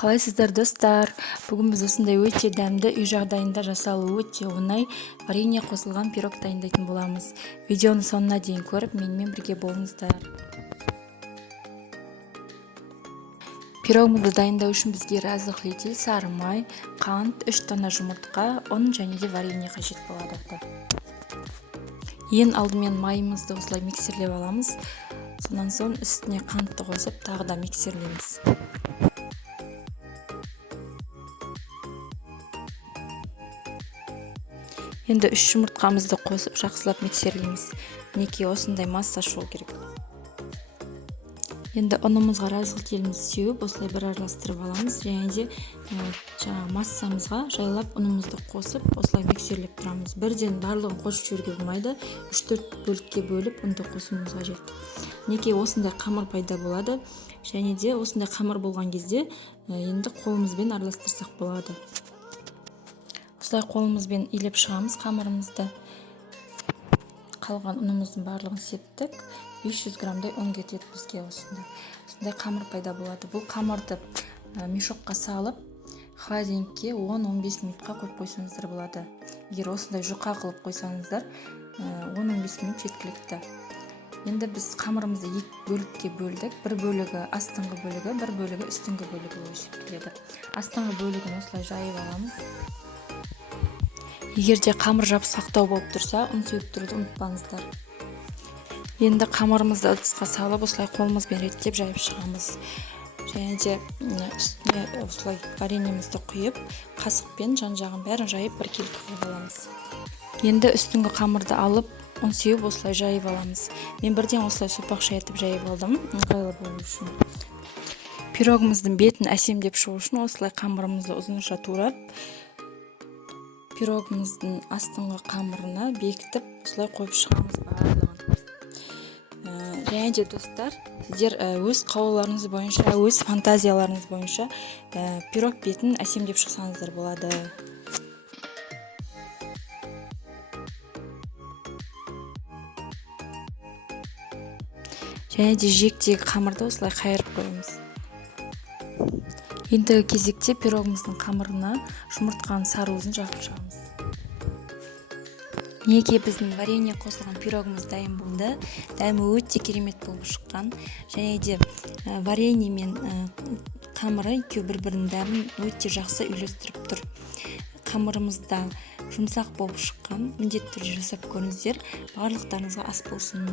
Қалайсыздар достар? Бүгін біз осындай өте дәмді үй жағдайында жасалуы өте оңай варенье қосылған пирог дайындайтын боламыз. Видеоны соңына дейін көріп, менімен бірге болыңыздар. Пирогымызды дайындау үшін бізге азық-түлік, сары май, қант, 3 дана жұмыртқа, ұн және де варенье қажет болады. Ең алдымен майымызды осылай миксерлеп аламыз. Сонан соң үстіне қантты қосып, тағы да миксерлейміз. Енді 3 жұмыртқамызды қосып, жақсылап миксерлейміз. Мінекей осындай масса шығу керек. Енді ұнымызға разғылтелімізді сеуіп, осылай бір араластырып аламыз. Және де массамызға жайлап ұнымызды қосып, осылай миксерлеп тұрамыз. Бірден барлығын қосып жіберуге болмайды. 3-4 бөлікке бөліп ұнды қосуымыз қажет. Мінекей осындай қамыр пайда болады. Және де осындай қамыр болған кезде енді қолымызбен араластырсақ болады. Осылай қолымызбен илеп шығамыз қамырымызды. Қалған ұнымыздың барлығын септік. 500 грамдай ұн кетеді бізге осындай қамыр пайда болады. Бұл қамырды мешокқа салып, холодильникке 10-15 минутқа қойып қойсаңыздар болады. Егер осындай жұқа қылып қойсаңыздар, 10-15 минут жеткілікті. Енді біз қамырымызды 2 бөлікке бөлдік. Бір бөлігі астыңғы бөлігі, бір бөлігі үстіңгі бөлігі болып есептеледі. Астыңғы бөлігін осылай жайып аламыз. Егер де қамыр жабысқақтау болып тұрса, ұн сеуіп тұруды ұмытпаңыздар. Енді қамырымызды ыдысқа салып, осылай қолымызбен реттеп жайып шығамыз. Және де үстіне осылай вареньемізді құйып, қасықпен жан-жағын бәрін жайып біркелкі қылып аламыз. Енді үстіңгі қамырды алып, ұн сеуіп осылай жайып аламыз. Мен бірден осылай сопақша етіп жайып алдым, ыңғайлы болу үшін. Пирогымыздың бетін әсемдеп шығу үшін осылай қамырымызды ұзынша турап, пирогымыздың астыңғы қамырына бекітіп, осылай қойып шығамыз барлығын. Және де достар, сіздер өз қалауларыңыз бойынша, өз фантазияларыңыз бойынша пирог бетін әсемдеп шықсаңыздар болады. Және де жиектегі қамырды осылай қайырып қойымыз. Ендігі кезекте пирогымыздың қамырына жұмыртқаның сары уызын жағып шығамыз. Мінекей біздің варенье қосылған пирогымыз дайын болды. Дәмі өте керемет болып шыққан. Және де варенье мен қамыры екеуі бір-бірінің дәмін өте жақсы үйлестіріп тұр. Қамырымыз да жұмсақ болып шыққан. Міндетті түрде жасап көріңіздер. Барлықтарыңызға ас болсын.